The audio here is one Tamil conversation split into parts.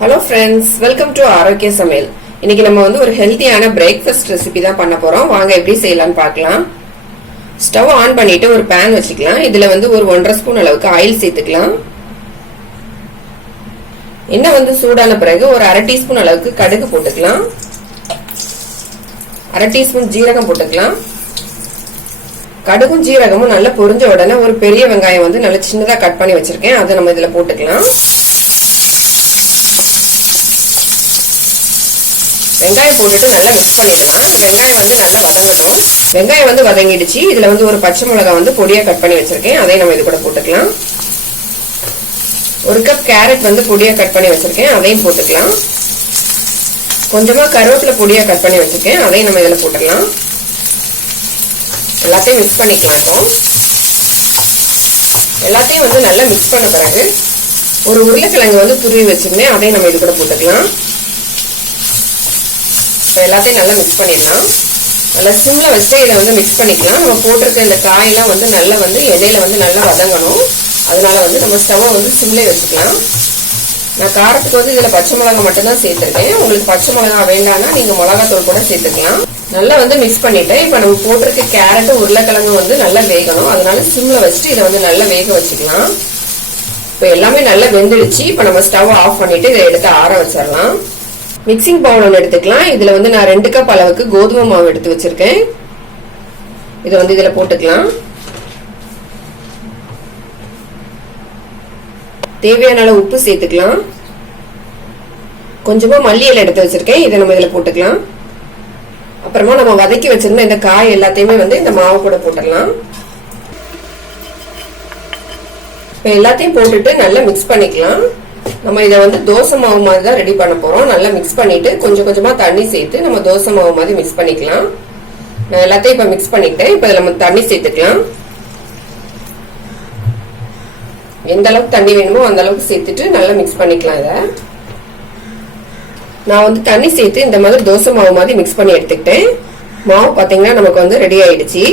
ஹலோ ஃப்ரெண்ட்ஸ், வெல்கம் டு ஆரோக்கிய சமையல். இன்னைக்கு நம்ம வந்து ஒரு ஹெல்த்தியான பிரேக்ஃபாஸ்ட் ரெசிபி தான் பண்ண போறோம். வாங்க எப்படி செய்யலாம்னு பார்க்கலாம். ஸ்டவ் ஆன் பண்ணிட்டு ஒரு பேன் வச்சுக்கலாம். இதுல வந்து ஒரு 1.5 ஸ்பூன் அளவுக்கு ஆயில் சேர்த்துக்கலாம். எண்ணெய் வந்து சூடான பிறகு ஒரு 1/2 டீஸ்பூன் அளவுக்கு கடுகு போட்டுக்கலாம். 1/2 டீஸ்பூன் ஜீரகம் போட்டுக்கலாம். கடுகும் ஜீரகமும் நல்லா பொரிஞ்ச உடனே ஒரு பெரிய வெங்காயம் வந்து நல்லா சின்னதா கட் பண்ணி வச்சிருக்கேன், அதை நம்ம இதுல போட்டுக்கலாம். வெங்காயம் போட்டுட்டு நல்லா மிக்ஸ் பண்ணிடலாம். வெங்காயம் வந்து நல்லா வதங்கணும். வெங்காயம் வந்து வதங்கிடுச்சு. இதுல வந்து ஒரு பச்சை மிளகாய் வந்து பொடியா கட் பண்ணி வச்சிருக்கேன், அதையும் நம்ம இது கூட போட்டுக்கலாம். 1 கப் கேரட் வந்து பொடியா கட் பண்ணி வச்சிருக்கேன், அதையும் போட்டுக்கலாம். கொஞ்சமா கருவேப்பிலை பொடியா கட் பண்ணி வச்சிருக்கேன், அதையும் நம்ம இதுல போட்டுக்கலாம். எல்லாத்தையும் மிக்ஸ் பண்ணிக்கலாம். எல்லாத்தையும் வந்து நல்லா மிக்ஸ் பண்ண பிறகு ஒரு உருளைக்கிழங்கு வந்து துருவி வச்சிருந்தேன், அதையும் நம்ம இது கூட போட்டுக்கலாம். எல்லாத்தையும் நல்லா மிக்ஸ் பண்ணிடலாம். நல்லா சிம்ல வச்சுட்டு இதை வந்து மிக்ஸ் பண்ணிக்கலாம். நம்ம போட்டிருக்க இந்த காயெல்லாம் வந்து நல்லா வந்து எண்ணெயில வந்து நல்லா வதங்கணும். அதனால வந்து நம்ம ஸ்டவ்வை வந்து சிம்லே வச்சுக்கலாம். நான் காரத்துக்கு வந்து இதுல பச்சை மிளகாய் மட்டும் தான் சேர்த்திருக்கேன். உங்களுக்கு பச்சை மிளகாய் வேண்டாம்னா நீங்க மிளகாத்தூள் கூட சேர்த்துக்கலாம். நல்லா வந்து மிக்ஸ் பண்ணிட்டேன். இப்ப நம்ம போட்டிருக்க கேரட் உருளைக்கிழங்கு வந்து நல்லா வேகணும். அதனால சிம்ல வச்சுட்டு இதை வந்து நல்லா வேக வச்சுக்கலாம். இப்ப எல்லாமே நல்லா வெந்துடுச்சு. இப்ப நம்ம ஸ்டவ் ஆஃப் பண்ணிட்டு இதை எடுத்து ஆற வச்சிடலாம். மிக்சிங் பவுல் ஒன்று எடுத்துக்கலாம். இதுல வந்து நான் 2 கப் அளவுக்கு கோதுமை மாவு எடுத்து வச்சிருக்கேன். இதை வந்து இதுல போட்டுக்கலாம். தேவையான அளவு உப்பு சேர்த்துக்கலாம். கொஞ்சமா மல்லி இலை எடுத்து வச்சிருக்கேன், இதை நம்ம இதுல போட்டுக்கலாம். அப்புறமா நம்ம வதக்கி வச்சிருந்த இந்த காய் எல்லாத்தையுமே வந்து இந்த மாவு கூட போட்டுடலாம். இப்ப எல்லாத்தையும் போட்டுட்டு நல்லா மிக்ஸ் பண்ணிக்கலாம். நம்ம இதை வந்து தோசை மாவு மாதிரி தான் ரெடி பண்ண போறோம். நல்லா மிக்ஸ் பண்ணிட்டு கொஞ்சம் கொஞ்சமா தண்ணி சேர்த்து நம்ம தோசை மாவு மாதிரி மிக்ஸ் பண்ணிக்கலாம். நான் எல்லாத்தையும் இப்ப மிக்ஸ் பண்ணிட்டேன். இப்ப நம்ம தண்ணி சேர்த்துக்கலாம். எந்த அளவுக்கு தண்ணி வேணுமோ அந்த அளவுக்கு சேர்த்துட்டு நல்லா மிக்ஸ் பண்ணிக்கலாம். இதை நான் வந்து தண்ணி சேர்த்து இந்த மாதிரி தோசை மாவு மாதிரி மிக்ஸ் பண்ணி எடுத்துக்கிட்டேன். மாவு பாத்தீங்கன்னா நமக்கு வந்து ரெடி ஆயிடுச்சு.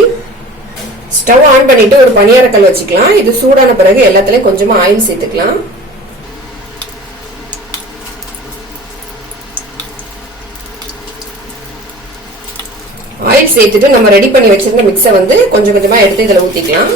ஸ்டவ் ஆன் பண்ணிட்டு ஒரு பணியாரக்கல் வச்சுக்கலாம். இது சூடான பிறகு எல்லாத்துலயும் கொஞ்சமா ஆயில் சேர்த்துக்கலாம். ஆயில் சேர்த்துட்டு நம்ம ரெடி பண்ணி வச்சிருந்த மிக்ஸை வந்து கொஞ்சம் கொஞ்சமா எடுத்து இதுல ஊத்திக்கலாம்.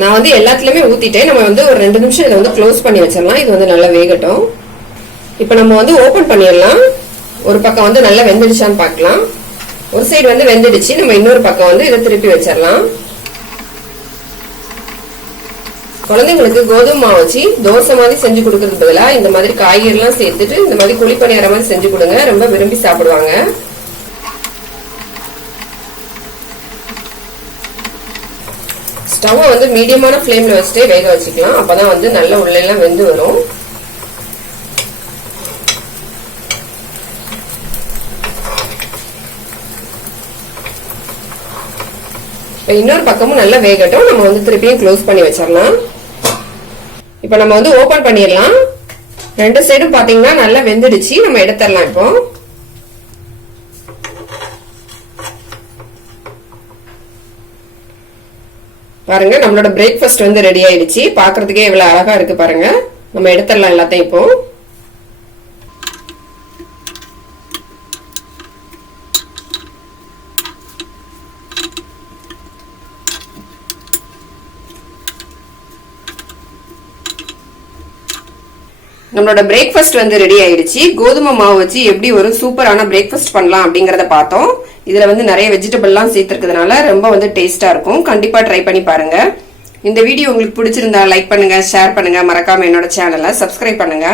நான் வந்து எல்லாத்துலயுமே ஊத்திட்டேன். நம்ம வந்து ஒரு 2 நிமிஷம் இதை வந்து க்ளோஸ் பண்ணி வச்சிடலாம். இது வந்து நல்லா வேகட்டும். இப்ப நம்ம வந்து ஓபன் பண்ணிடலாம். ஒரு பக்கம் வந்து நல்லா வெந்துடுச்சான்னு பார்க்கலாம். ஒரு சைடு வந்து வெந்துடுச்சு. நம்ம இன்னொரு பக்கம் வந்து இதை திருப்பி வச்சிடலாம். குழந்தைங்களுக்கு கோதுமை மாவு வச்சு தோசை மாதிரி செஞ்சு கொடுக்கறதுக்கு பதிலா இந்த மாதிரி காய்கறி எல்லாம் சேர்த்துட்டு இந்த மாதிரி குழிப்பணியார மாதிரி செஞ்சு கொடுங்க, ரொம்ப விரும்பி சாப்பிடுவாங்க. ஸ்டவ் வந்து மீடியமான ஃப்ளேம்ல வச்சுட்டே வேக வச்சுக்கலாம். அப்பதான் வந்து நல்ல உள்ள எல்லாம் வெந்து வரும். இன்னொரு பக்கமும் நல்லா வேகட்டும். நம்ம வந்து திருப்பியும் க்ளோஸ் பண்ணி வச்சிடலாம். இப்ப நம்ம வந்து ஓபன் பண்ணிடலாம். 2 சைடும் பாத்தீங்கன்னா நல்லா வெந்துடுச்சு. நம்ம எடுத்துடலாம். இப்போ பாருங்க, நம்மளோட பிரேக்ஃபாஸ்ட் வந்து ரெடி ஆயிடுச்சு. பாக்குறதுக்கே எவ்வளவு அழகா இருக்கு பாருங்க. நம்ம எடுத்துடலாம் எல்லாத்தையும். இப்போ நம்மளோட பிரேக்ஃபாஸ்ட் வந்து ரெடி ஆயிடுச்சு. கோதுமை மாவு வச்சு எப்படி ஒரு சூப்பரான பிரேக்ஃபாஸ்ட் பண்ணலாம் அப்படிங்கறத பார்த்தோம். இதுல வந்து நிறைய வெஜிடபிள்லாம் சேர்த்திருக்கிறதுனால ரொம்ப வந்து டேஸ்டா இருக்கும். கண்டிப்பா ட்ரை பண்ணி பாருங்க. இந்த வீடியோ உங்களுக்கு பிடிச்சிருந்தா லைக் பண்ணுங்க, ஷேர் பண்ணுங்க, மறக்காம என்னோட சேனலை சப்ஸ்கிரைப் பண்ணுங்க.